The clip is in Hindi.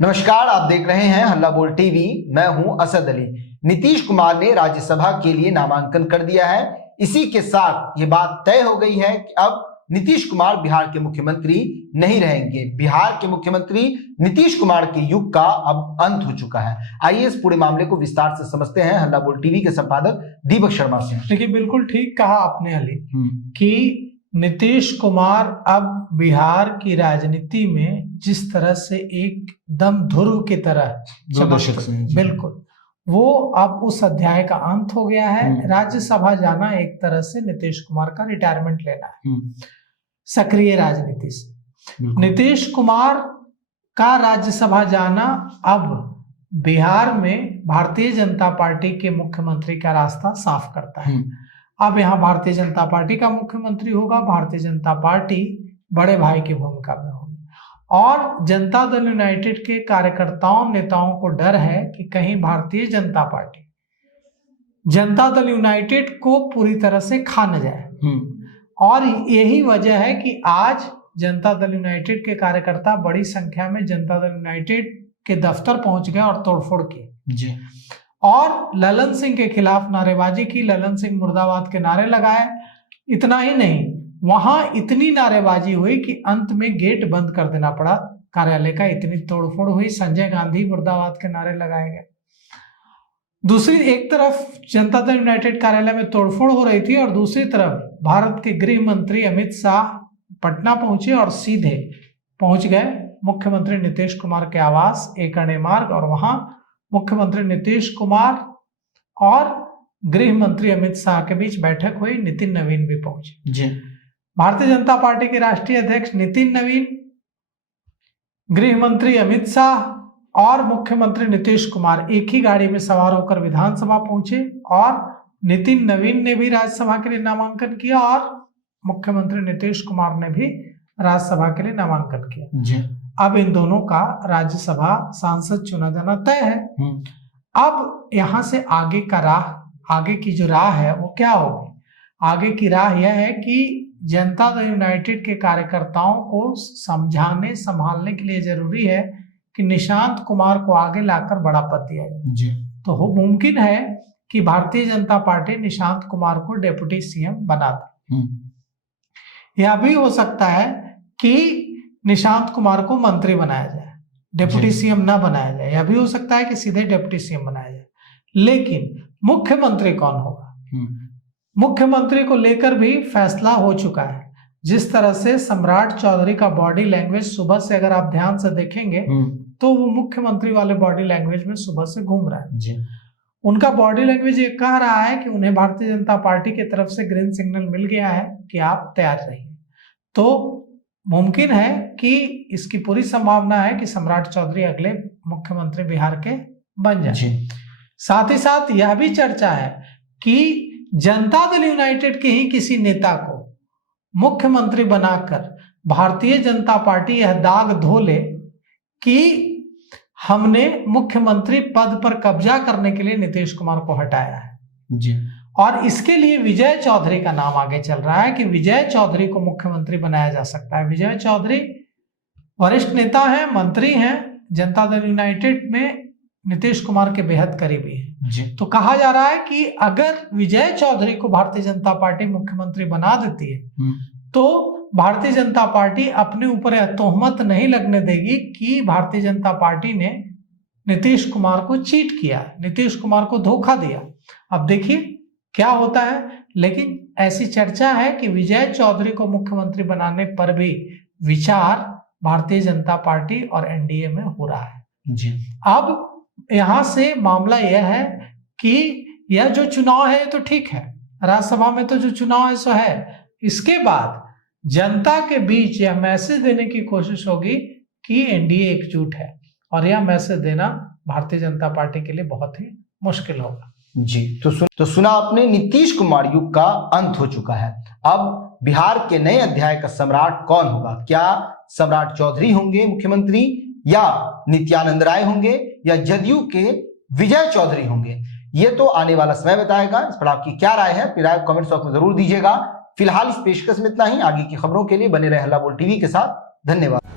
नमस्कार, आप देख रहे हैं हल्ला बोल टीवी। मैं हूं असद अली। नीतीश कुमार ने राज्यसभा के लिए नामांकन कर दिया है। इसी के साथ ये बात तय हो गई है कि अब नीतीश कुमार बिहार के मुख्यमंत्री नहीं रहेंगे। बिहार के मुख्यमंत्री नीतीश कुमार के युग का अब अंत हो चुका है। आइए इस पूरे मामले को विस्तार से समझते हैं हल्ला बोल टीवी के संपादक दीपक शर्मा से। देखिए, बिल्कुल ठीक कहा आपने अली कि नीतीश कुमार अब बिहार की राजनीति में जिस तरह से एकदम ध्रुव की तरह बिल्कुल वो अब उस अध्याय का अंत हो गया है। राज्यसभा जाना एक तरह से नीतीश कुमार का रिटायरमेंट लेना है सक्रिय राजनीति से। नीतीश कुमार का राज्यसभा जाना अब बिहार में भारतीय जनता पार्टी के मुख्यमंत्री का रास्ता साफ करता है। अब यहाँ भारतीय जनता पार्टी का मुख्यमंत्री होगा। भारतीय जनता पार्टी बड़े भाई की भूमिका में होगी और जनता दल यूनाइटेड के कार्यकर्ताओं नेताओं को डर है कि कहीं भारतीय जनता पार्टी जनता दल यूनाइटेड को पूरी तरह से खा न जाए। और यही वजह है कि आज जनता दल यूनाइटेड के कार्यकर्ता बड़ी संख्या में जनता दल यूनाइटेड के दफ्तर पहुंच गए और तोड़फोड़ की और ललन सिंह के खिलाफ नारेबाजी की। ललन सिंह मुर्दाबाद के नारे लगाए। इतना ही नहीं, वहां इतनी नारेबाजी हुई कि अंत में गेट बंद कर देना पड़ा कार्यालय का। इतनी तोड़फोड़ हुई, संजय गांधी मुर्दाबाद के नारे लगाए गए। दूसरी एक तरफ जनता दल यूनाइटेड कार्यालय में तोड़फोड़ हो रही थी और दूसरी तरफ भारत के गृह मंत्री अमित शाह पटना पहुंचे और सीधे पहुंच गए मुख्यमंत्री नीतीश कुमार के आवास एकण्य मार्ग। और वहां मुख्यमंत्री नीतीश कुमार और गृह मंत्री अमित शाह के बीच बैठक हुई। नितिन नवीन भी पहुंचे जी। भारतीय जनता पार्टी के राष्ट्रीय अध्यक्ष नितिन नवीन, गृह मंत्री अमित शाह और मुख्यमंत्री नीतीश कुमार एक ही गाड़ी में सवार होकर विधानसभा पहुंचे और नितिन नवीन ने भी राज्यसभा के लिए नामांकन किया और मुख्यमंत्री नीतीश कुमार ने भी राज्यसभा के लिए नामांकन किया जी। अब इन दोनों का राज्यसभा सांसद चुना जाना तय है। अब यहाँ से आगे का राह, आगे की जो राह है वो क्या होगी? आगे की राह यह है कि जनता दल यूनाइटेड के कार्यकर्ताओं को समझाने संभालने के लिए जरूरी है कि निशांत कुमार को आगे लाकर बड़ा पद दिया जाए। तो मुमकिन है कि भारतीय जनता पार्टी निशांत कुमार को डिप्टी सीएम बना दे। यह भी हो सकता है कि निशांत कुमार को मंत्री बनाया जाए, डिप्टी सीएम ना बनाया जाए। यह भी हो सकता है कि सीधे डिप्टी सीएम बनाया जाए। लेकिन मुख्यमंत्री कौन होगा? मुख्यमंत्री को लेकर भी फैसला हो चुका है। जिस तरह से सम्राट चौधरी का बॉडी लैंग्वेज सुबह से अगर आप ध्यान से देखेंगे तो वो मुख्यमंत्री वाले बॉडी लैंग्वेज में सुबह से घूम रहा है जी। उनका बॉडी लैंग्वेज ये कह रहा है कि उन्हें भारतीय जनता पार्टी की तरफ से ग्रीन सिग्नल मिल गया है कि आप तैयार रहिए। तो मुमकिन है कि इसकी पूरी संभावना है कि सम्राट चौधरी अगले मुख्यमंत्री बिहार के बन जाए। साथ ही साथ यह भी चर्चा है कि जनता दल यूनाइटेड के ही किसी नेता को मुख्यमंत्री बनाकर भारतीय जनता पार्टी यह दाग धो ले कि हमने मुख्यमंत्री पद पर कब्जा करने के लिए नीतीश कुमार को हटाया है जी। और इसके लिए विजय चौधरी का नाम आगे चल रहा है कि विजय चौधरी को मुख्यमंत्री बनाया जा सकता है। विजय चौधरी वरिष्ठ नेता हैं, मंत्री हैं, जनता दल यूनाइटेड में नीतीश कुमार के बेहद करीबी हैं जी। तो कहा जा रहा है कि अगर विजय चौधरी को भारतीय जनता पार्टी मुख्यमंत्री बना देती है तो भारतीय जनता पार्टी अपने ऊपर यह तोहमत नहीं लगने देगी कि भारतीय जनता पार्टी ने नीतीश कुमार को चीट किया, नीतीश कुमार को धोखा दिया। अब देखिए क्या होता है। लेकिन ऐसी चर्चा है कि विजय चौधरी को मुख्यमंत्री बनाने पर भी विचार भारतीय जनता पार्टी और एनडीए में हो रहा है जी। अब यहां से मामला यह है कि यह जो चुनाव है तो ठीक है, राज्यसभा में तो जो चुनाव है सो है। इसके बाद जनता के बीच यह मैसेज देने की कोशिश होगी कि एनडीए एकजुट है और यह मैसेज देना भारतीय जनता पार्टी के लिए बहुत ही मुश्किल होगा जी। तो सुना आपने, नीतीश कुमार युग का अंत हो चुका है। अब बिहार के नए अध्याय का सम्राट कौन होगा? क्या सम्राट चौधरी होंगे मुख्यमंत्री या नित्यानंद राय होंगे या जदयू के विजय चौधरी होंगे? ये तो आने वाला समय बताएगा। इस पर आपकी क्या राय है? अपनी राय कमेंट बॉक्स में जरूर दीजिएगा। फिलहाल इस पेशकश में इतना ही। आगे की खबरों के लिए बने रहे हल्ला बोल टीवी के साथ। धन्यवाद।